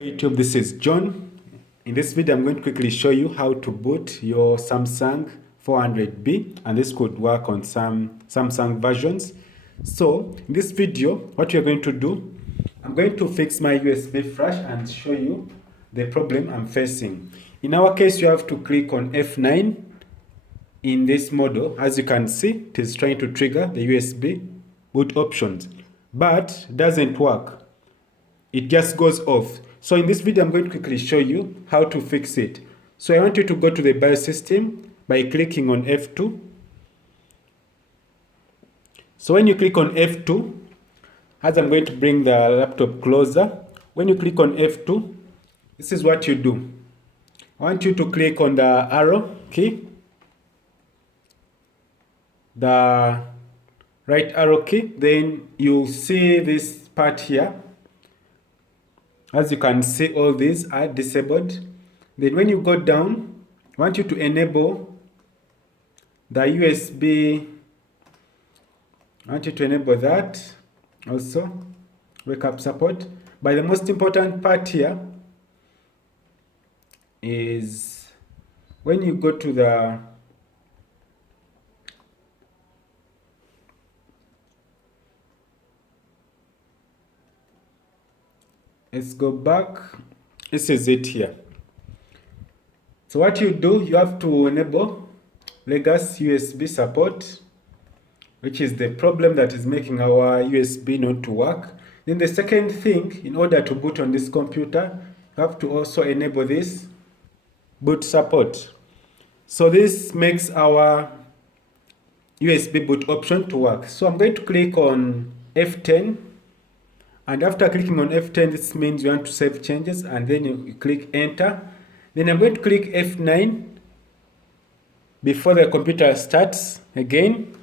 YouTube, this is John. In this video, I'm going to quickly show you how to boot your Samsung 400B, and this could work on some Samsung versions. So in this video, what we're going to do, I'm going to fix my USB flash and show you the problem I'm facing. In our case, you have to click on F9 in this model. As you can see, it is trying to trigger the USB boot options, but it doesn't work. It just goes off. So in this video, I'm going to quickly show you how to fix it. So I want you to go to the BIOS system by clicking on F2. So when you click on F2, as I'm going to bring the laptop closer, when you click on F2, this is what you do. I want you to click on the arrow key, the right arrow key, then you see this part here. As you can see, all these are disabled. Then when you go down, I want you to enable the USB. I want you to enable that also, wake up support. But the most important part here is when you go to the let's go back. This is it here. So what you do, you have to enable legacy USB support, which is the problem that is making our USB not to work. Then the second thing, in order to boot on this computer, you have to also enable this boot support. So this makes our USB boot option to work. So I'm going to click on F10. And after clicking on F10, this means you want to save changes, and then you click enter. Then I'm going to click F9 before the computer starts again,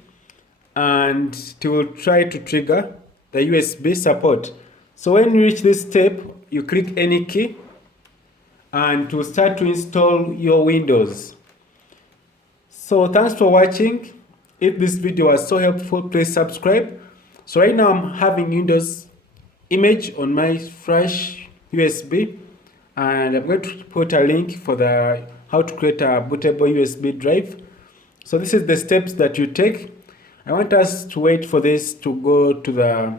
and it will try to trigger the USB support. So when you reach this step, you click any key and to start to install your Windows. So thanks for watching. If this video was so helpful, please subscribe. So right now I'm having Windows image on my flash USB, and I'm going to put a link for the how to create a bootable USB drive. So this is the steps that you take. I want us to wait for this to go to the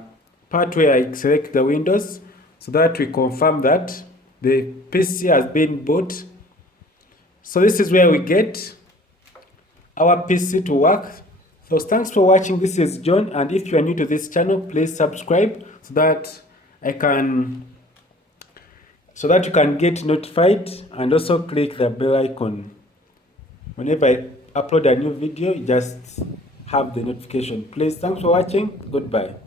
part where I select the Windows, so that we confirm that the PC has been boot. So this is where we get our PC to work. So thanks for watching. This is John, and if you are new to this channel, please subscribe so that you can get notified, and also click the bell icon. Whenever I upload a new video, you just have the notification. Please, thanks for watching. Goodbye.